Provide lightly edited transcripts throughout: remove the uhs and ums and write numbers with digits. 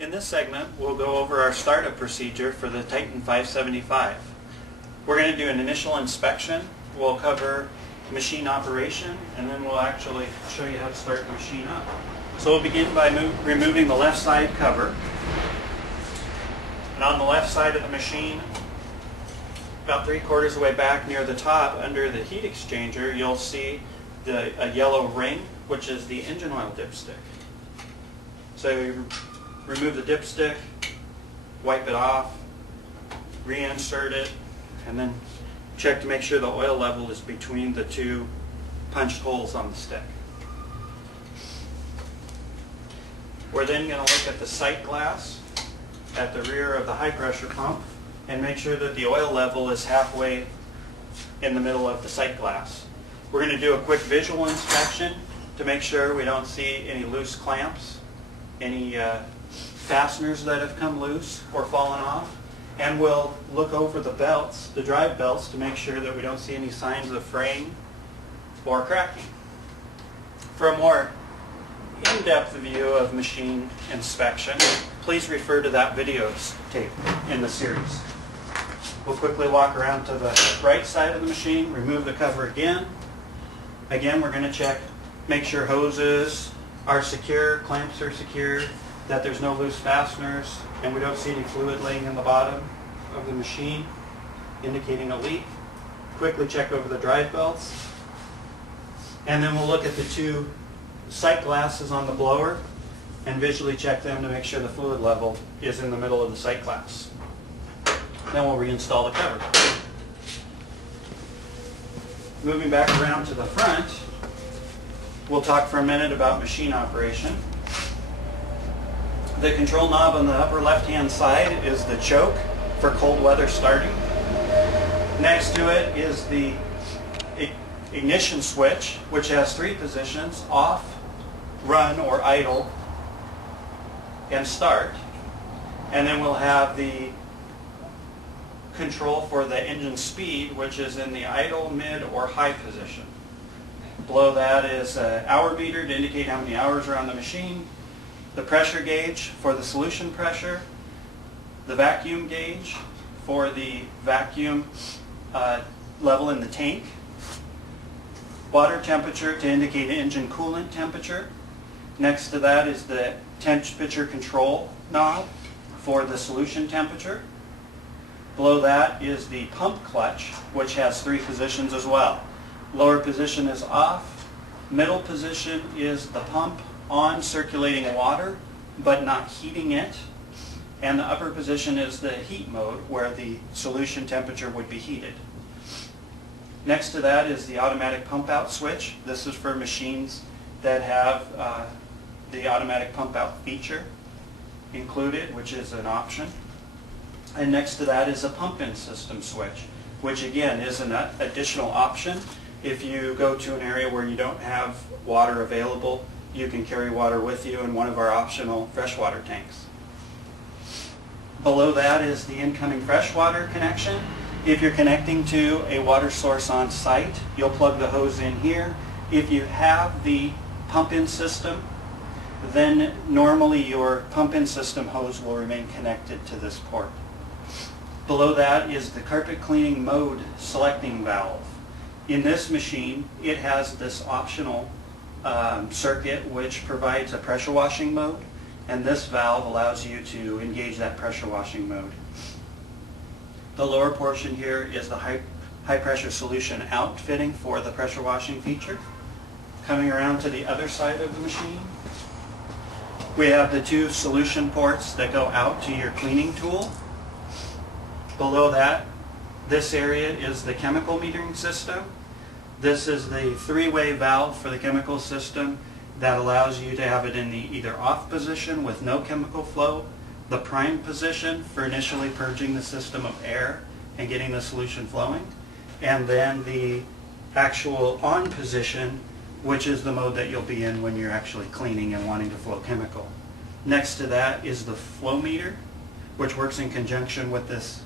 In this segment, we'll go over our startup procedure for the Titan 575. We're going to do an initial inspection. We'll cover machine operation, and then we'll actually show you how to start the machine up. So we'll begin by removing the left side cover. And on the left side of the machine, about 3/4 of the way back near the top under the heat exchanger, you'll see a yellow ring, which is the engine oil dipstick. So you remove the dipstick, wipe it off, reinsert it, and then check to make sure the oil level is between the two punched holes on the stick. We're then going to look at the sight glass at the rear of the high pressure pump and make sure that the oil level is halfway in the middle of the sight glass. We're going to do a quick visual inspection to make sure we don't see any loose clamps, any fasteners that have come loose or fallen off, and we'll look over the belts, the drive belts, to make sure that we don't see any signs of fraying or cracking. For a more in-depth view of machine inspection, please refer to that video tape in the series. We'll quickly walk around to the right side of the machine, remove the cover again. Again, we're going to check, make sure hoses are secure, clamps are secure, that there's no loose fasteners, and we don't see any fluid laying in the bottom of the machine indicating a leak. Quickly check over the drive belts, and then we'll look at the two sight glasses on the blower and visually check them to make sure the fluid level is in the middle of the sight glass. Then we'll reinstall the cover. Moving back around to the front, we'll talk for a minute about machine operation. The control knob on the upper left-hand side is the choke for cold weather starting. Next to it is the ignition switch, which has 3 positions: off, run or idle, and start. And then we'll have the control for the engine speed, which is in the idle, mid, or high position. Below that is an hour meter to indicate how many hours are on the machine, the pressure gauge for the solution pressure, the vacuum gauge for the vacuum level in the tank, water temperature to indicate engine coolant temperature. Next to that is the temperature control knob for the solution temperature. Below that is the pump clutch, which has 3 positions as well. Lower position is off, middle position is the pump on circulating water but not heating it, and the upper position is the heat mode where the solution temperature would be heated. Next to that is the automatic pump out switch. This is for machines that have the automatic pump out feature included, which is an option. And next to that is a pump in system switch, which again is an additional option. If you go to an area where you don't have water available, you can carry water with you in one of our optional freshwater tanks. Below that is the incoming freshwater connection. If you're connecting to a water source on site, you'll plug the hose in here. If you have the pump-in system, then normally your pump-in system hose will remain connected to this port. Below that is the carpet cleaning mode selecting valve. In this machine, it has this optional circuit which provides a pressure washing mode, and this valve allows you to engage that pressure washing mode. The lower portion here is the high pressure solution out fitting for the pressure washing feature. Coming around to the other side of the machine, we have the 2 solution ports that go out to your cleaning tool. Below that, this area is the chemical metering system. This is the 3-way valve for the chemical system that allows you to have it in the either off position with no chemical flow, the prime position for initially purging the system of air and getting the solution flowing, and then the actual on position, which is the mode that you'll be in when you're actually cleaning and wanting to flow chemical. Next to that is the flow meter, which works in conjunction with this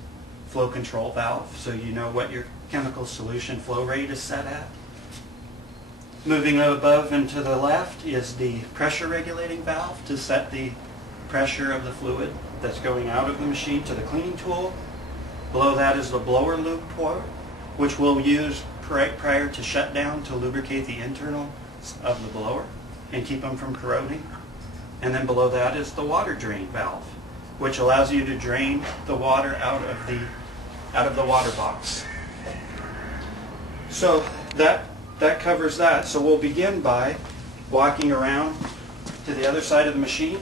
flow control valve, so you know what your chemical solution flow rate is set at. Moving above and to the left is the pressure regulating valve to set the pressure of the fluid that's going out of the machine to the cleaning tool. Below that is the blower loop port, which we'll use prior to shutdown to lubricate the internals of the blower and keep them from corroding. And then below that is the water drain valve, which allows you to drain the water out of the water box. So that covers that. So we'll begin by walking around to the other side of the machine.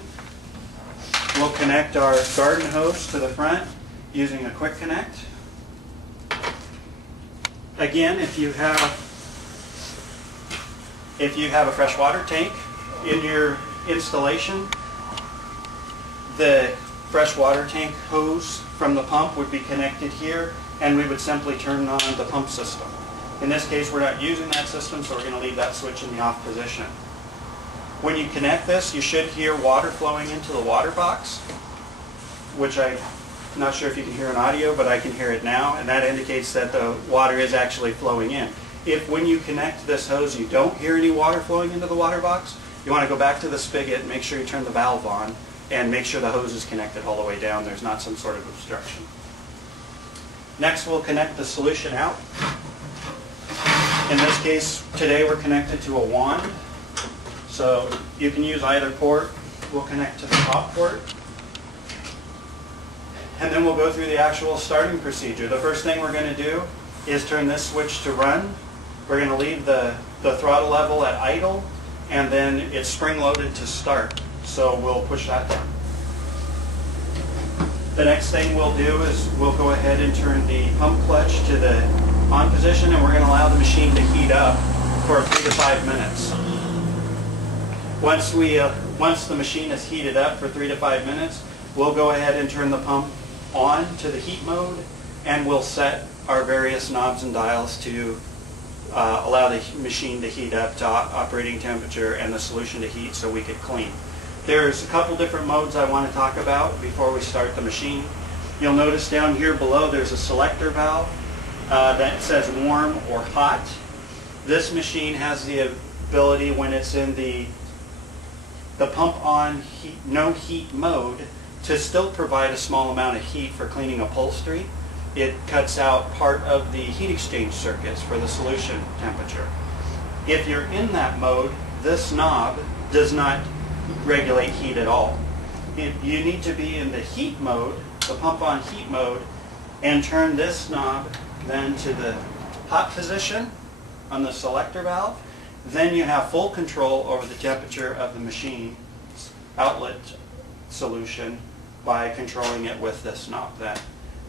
We'll connect our garden hose to the front using a quick connect. Again, if you have a freshwater tank in your installation, the freshwater tank hose from the pump would be connected here, and we would simply turn on the pump system. In this case, we're not using that system, so we're going to leave that switch in the off position. When you connect this, you should hear water flowing into the water box, which I'm not sure if you can hear in audio, but I can hear it now, and that indicates that the water is actually flowing in. If when you connect this hose you don't hear any water flowing into the water box, you want to go back to the spigot and make sure you turn the valve on and make sure the hose is connected all the way down. There's not some sort of obstruction. Next, we'll connect the solution out. In this case, today we're connected to a wand. So you can use either port. We'll connect to the top port. And then we'll go through the actual starting procedure. The first thing we're going to do is turn this switch to run. We're going to leave the throttle level at idle, and then it's spring-loaded to start. So we'll push that down. The next thing we'll do is we'll go ahead and turn the pump clutch to the on position, and we're going to allow the machine to heat up for 3 to 5 minutes. Once the machine is heated up for 3 to 5 minutes, we'll go ahead and turn the pump on to the heat mode, and we'll set our various knobs and dials to allow the machine to heat up to operating temperature and the solution to heat so we could clean. There's a couple different modes I want to talk about before we start the machine. You'll notice down here below there's a selector valve that says warm or hot. This machine has the ability, when it's in the pump on no heat mode, to still provide a small amount of heat for cleaning upholstery. It cuts out part of the heat exchange circuits for the solution temperature. If you're in that mode, this knob does not regulate heat at all. You need to be in the heat mode, the pump on heat mode, and turn this knob then to the hot position on the selector valve. Then you have full control over the temperature of the machine's outlet solution by controlling it with this knob then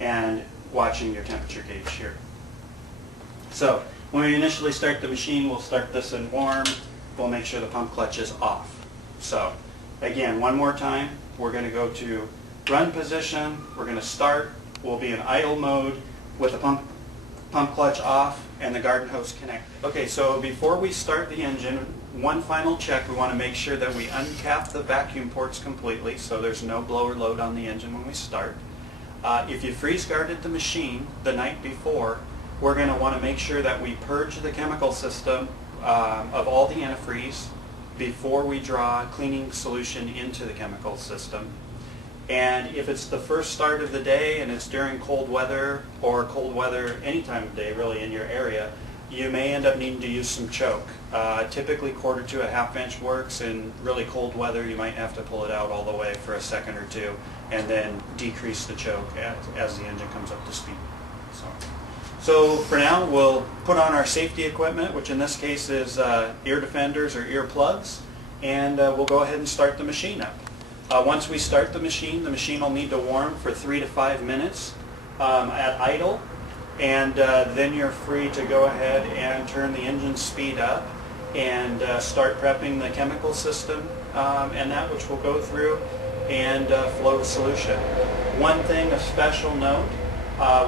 and watching your temperature gauge here. So when we initially start the machine, we'll start this in warm. We'll make sure the pump clutch is off. So again, one more time, we're going to go to run position. We're going to start. We'll be in idle mode with the pump clutch off and the garden hose connected. Okay, so before we start the engine, one final check. We want to make sure that we uncap the vacuum ports completely so there's no blower load on the engine when we start. If you freeze guarded the machine the night before, we're going to want to make sure that we purge the chemical system of all the antifreeze before we draw cleaning solution into the chemical system. And if it's the first start of the day and it's during cold weather, or cold weather any time of day really in your area, you may end up needing to use some choke. Typically 1/4 to 1/2 inch works. In really cold weather you might have to pull it out all the way for a second or two and then decrease the choke as the engine comes up to speed. So for now we'll put on our safety equipment, which in this case is ear defenders or ear plugs, and we'll go ahead and start the machine up. Once we start the machine will need to warm for 3 to 5 minutes at idle, and then you're free to go ahead and turn the engine speed up and start prepping the chemical system and that which will go through and flow the solution. One thing of special note,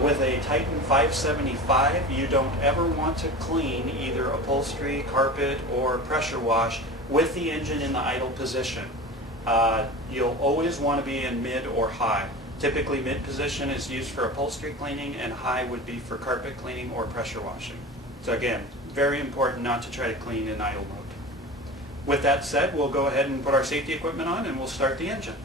with a Titan 575, you don't ever want to clean either upholstery, carpet, or pressure wash with the engine in the idle position. You'll always want to be in mid or high. Typically mid position is used for upholstery cleaning, and high would be for carpet cleaning or pressure washing. So again, very important not to try to clean in idle mode. With that said, we'll go ahead and put our safety equipment on and we'll start the engine.